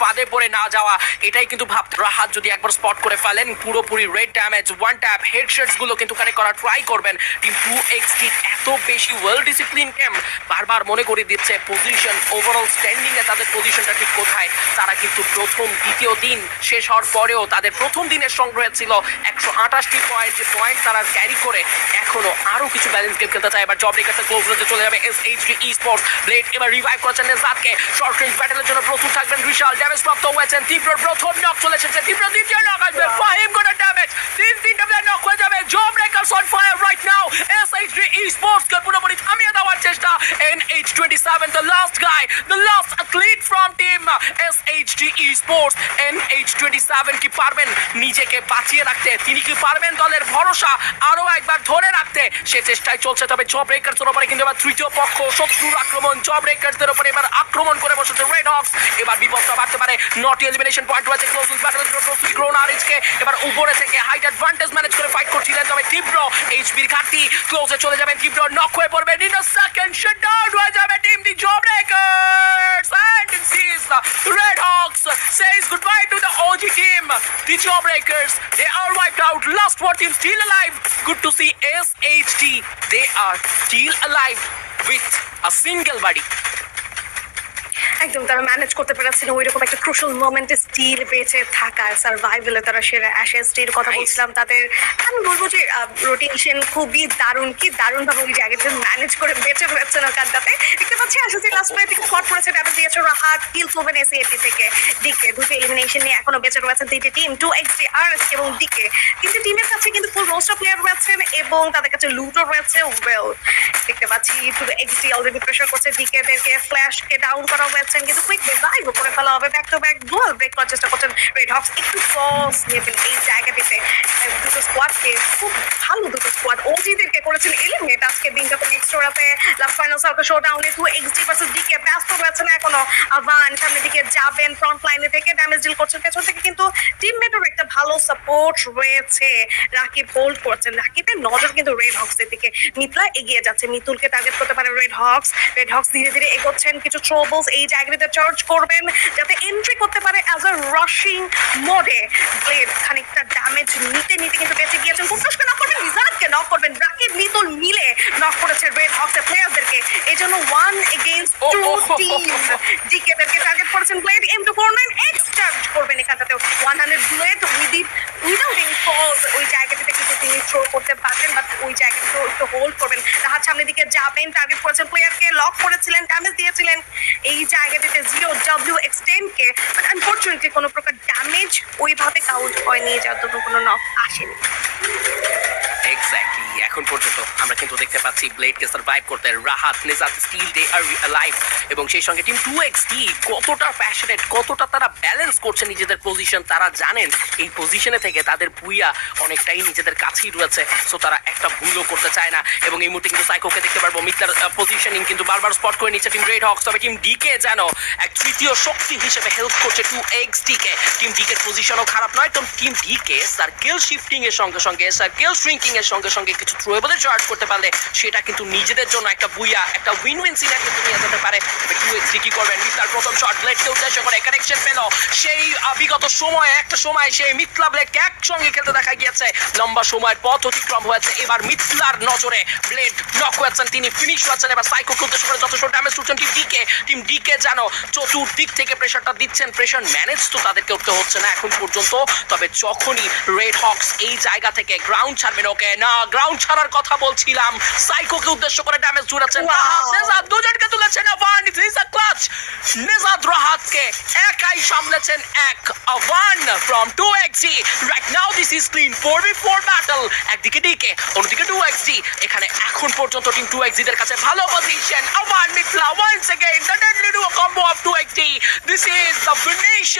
ফাঁদে পড়ে না যাওয়া, এটাই কিন্তু ভাবতে। রাহাত যদি একবার স্পট করে ফেলেন পুরোপুরি রেড ড্যামেজ, ওয়ান ট্যাপ হেডশটস গুলো কিন্তু কানেক্ট করার ট্রাই করবেন। টিম 2XT এত বেশি ওয়েল ডিসিপ্লিন গেম, বারবার মনে করে দিচ্ছে পজিশন ওভারঅল স্ট্যান্ডিং এ তাদের পজিশনটা ঠিক কোথায়। তারা কিন্তু প্রথম দ্বিতীয় দিন শেষ হওয়ার পরেও তাদের প্রথম দিনের সংগ্রহে ছিল 128টি পয়েন্ট, যে পয়েন্ট তারা ক্যারি করে এখনো আরো কিছু ব্যালেন্স গেম খেলতে চায়। এবার জব রেকার্সের ক্লোজ রেঞ্জে চলে যাবে SHG eSports। ব্লেড এবার রিভাইভ করেছেন নেজাদকে, শর্ট রেঞ্জ ব্যাটেলের জন্য প্রস্তুত থাকবেন রিশাল। ড্যামেজ প্রাপ্ত হয়েছেন তীব্রর প্রথম নক চলে এসেছে, তীব্র দ্বিতীয় নক আসবে, ফাহিম করে ড্যামেজ, তিনটা প্লেয়ার নক হয়ে যাবে। Job wreckers on fire right now. SHG eSports কে পুরোপুরি থামিয়ে দেওয়ার চেষ্টা। NH27 the last guy, the last athlete from team SHG eSports। NH27 কি পারবেন নিজেকে বাঁচিয়ে রাখতে? তিনি কি পারবেন দলের ভরসা আরো একবার ধরে রাখতে? সে চেষ্টায় চলছে। তবে জব রেকার্সের উপরে কিন্তু এবার তৃতীয় পক্ষ শত্রুর আক্রমণ, জব রেকার্সদের উপরে এবার আক্রমণ করে বসেছে রেড হক্স। এবার বিপদটা বাড়তে পারে। নটি এলিমিনেশন পয়েন্ট রয়েছে ক্লোজ ব্যাটলের জন্য প্রস্তুতি গ্রোন আরিজকে এবার উপরে থেকে হাইট অ্যাডভান্টেজ ম্যানেজ করে ফাইট করছিলেন। তবে তীব্র এইচপির ঘাটতি, ক্লোজে চলে যাবেন তীব্র, নক হয়ে পড়বে ইন আ সেকেন্ড, শাটডাউন হয়ে যাবে team the job wreckers. And it sees Red Hawks says goodbye to the OG team. The Job Breakers, they are wiped out. Last four teams still alive. Good to see SHT. They are still alive with a single body. একদম তারা manage করতে পেরেছিল ওইরকম একটা crucial মোমেন্টে still বেঁচে থাকা, সার্ভাইভালে তারা সেরা অ্যাশেস্টির কথা বলছিলাম। তাদের আমি বলবো যে রোটেশন খুবই দারুণ, কি দারুণ ভাবে ওই জায়গাটা ম্যানেজ করে বেঁচে ফেলেছেন ওখানটাতে। দেখতে পাচ্ছি আশাসি লাস্ট প্লে থেকে স্পট করেছে, ড্যামেজ দিয়েছে রাহাত, কিল করবেন SAT থেকে ডিকে। দুটো এলিমিনেশন নিয়ে এখনো বেঁচে রয়েছেন তিনটি টিম, 2XT RS এবং ডিকে। তিনটি টিমের কাছে কিন্তু ফুল রোস্টার প্লেয়ার রয়েছেন এবং তাদের কাছে লুটও রয়েছে ওয়েল। দেখতে পাচ্ছি 2XT অলরেডি প্রেশার করছে ডিকেদেরকে, ফ্ল্যাশকে ডাউন করা হয়েছে কিন্তু কুইক রিভাইভ করে ফেলা হবে। Back to back dual break করার চেষ্টা করছেন রেড হক্স। একটু পজ নেবেন এই জায়গাটিতে। দুটো স্কোয়াডকে খুব ভালো, দুটো স্কোয়াড ওজিদেরকে করেছেন এলিমিনেট আজকে দিনটাতে। নেক্সট ওরাতে লাস্ট ফাইনাল সার্কেল শোডাউনে 2XT ভার্সেস ডিকে ব্যস্ত রয়েছে না এখনো। আভান সামনের দিকে যাবেন, ফ্রন্ট লাইনে থেকে ড্যামেজ ডিল করছেন, পেছন থেকে কিন্তু টিমমেটের একটা ভালো সাপোর্ট রয়েছে। রাকিব হোল্ড করছেন, রাকিবের নজর কিন্তু রেড হক্সের দিকে। মিতলা এগিয়ে যাচ্ছে, মিতুলকে টার্গেট করতে পারে রেড হক্স। রেড হক্স ধীরে ধীরে এগোচ্ছেন, কিছু ট্রোবলস এই জায়গাটিতে চার্জ করবেন যাতে এন্ট্রি করতে পারে অ্যাজ আ রাশিং মোডে। ব্লেড খানিকটা ড্যামেজ নিতে নিতে কিন্তু বেঁচে গিয়েছেন। কুটুসকে নক করবেন, রিজার্ভকে নক করবেন, রাকিব মিতুল মিলে নক করেছে রেড হক্সের প্লেয়ারদেরকে। এই জন্য 1 against 2 টিম ডিকেদেরকে টার্গেট করেছেন ব্লেড। M249 এক্স চার্জ করবেন এখানটাতে 100 ব্লেড উইদাউট এনি ফলস। ওই জায়গাটিতে কিন্তু তিনি থ্রো করতে পারতেন, বাট ওই জায়গাটা একটু হোল্ড করবেন। তাহার সামনের দিকে যাবেন, টার্গেট করেছেন প্লেয়ারকে, লক করেছিলেন, ড্যামেজ দিয়েছিলেন এই জায়গাটিতে 0W এক্সটেন্ডকে, বাট আনফরচুনেটলি কোনো প্রকার ড্যামেজ ওইভাবে কাউন্ট হয়নি, যার জন্য কোনো নক আসেনি। এক্স্যাক্টলি, এখন পর্যন্ত আমরা কিন্তু দেখতে পাচ্ছি ব্লেডকে সার্ভাইভ করতে Rahat, নেজাত, still they R alive. এবং সেই সঙ্গে টিম 2XT কতটা প্যাশনেট, কতটা তারা ব্যালেন্স করছে নিজেদের পজিশন। তারা জানেন এই পজিশনে থেকে তাদের ভুইয়া অনেকটাই নিজেদের কাছেই রয়েছে, সো তারা একটা ভুলও করতে চায় না। এবং এই মুহূর্তে কিন্তু সাইকোকে দেখতে পারবো, মিতলার পজিশনিং কিন্তু বারবার স্পট করে নিচ্ছে টিম রেড হক্স। তবে টিম ডিকে যেন এক তৃতীয় শক্তি হিসেবে হেল্প করছে 2XT কে। টিম ডিকের পজিশনও খারাপ নয়, তো টিম ডিকে সার্কেল শিফটিং এর সঙ্গে সঙ্গে, সার্কেল শ্রিঙ্কিং এর সঙ্গে সঙ্গে কিছু থ্রোয়েবলে চার্জ করতে পারলে সেটা কিন্তু নিজেদের জন্য একটা বুইয়া, একটা উইন উইন সিনারি কিন্তু নিয়ে যেতে পারে। 2XT কি করবেন? মিতলার প্রথম শট ব্লেডকে উদ্দেশ্য করে কানেকশন পেল। সেই বিগত সময়ে একটা সময় সেই মিতলা ব্লেডকে একসঙ্গে খেলতে দেখা গিয়েছে, লম্বা সময়ের পথ অতিক্রম হয়েছে। এবার মিতলার নজরে ব্লেড নক হয়েছেন, তিনি ফিনিশ হয়েছেন। এবার সাইকোকে উদ্দেশ্য করে যথেষ্ট ড্যামেজ করছেন টিম ডিকে জানো চতুর্দিক থেকে প্রেশারটা দিচ্ছেন। প্রেশার ম্যানেজ তো তাদেরকে করতে হচ্ছে না এখন পর্যন্ত, তবে যখনই রেড হক্স এই জায়গা থেকে গ্রাউন্ড ছাড়বেন, ওকে না গ্রাউন্ড ছাড়ার কথা বলছিলাম, সাইকোকে উদ্দেশ্য করে ড্যামেজ জুড়াচ্ছেন। নেজাদ দুজনকে তুলেছেন, আভান ইজ আ ক্লাচ। নেজাদ রাহাতকে একাই সামলেছেন এক আভান from 2XT। Right now this is clean 4v4 battle. একদিকে ডিকে, অন্যদিকে 2XT। এখানে এখন পর্যন্ত টিম 2XT দের কাছে ভালো position. আভান মিতলা once again the deadly duo combo of 2XT. This is the finish.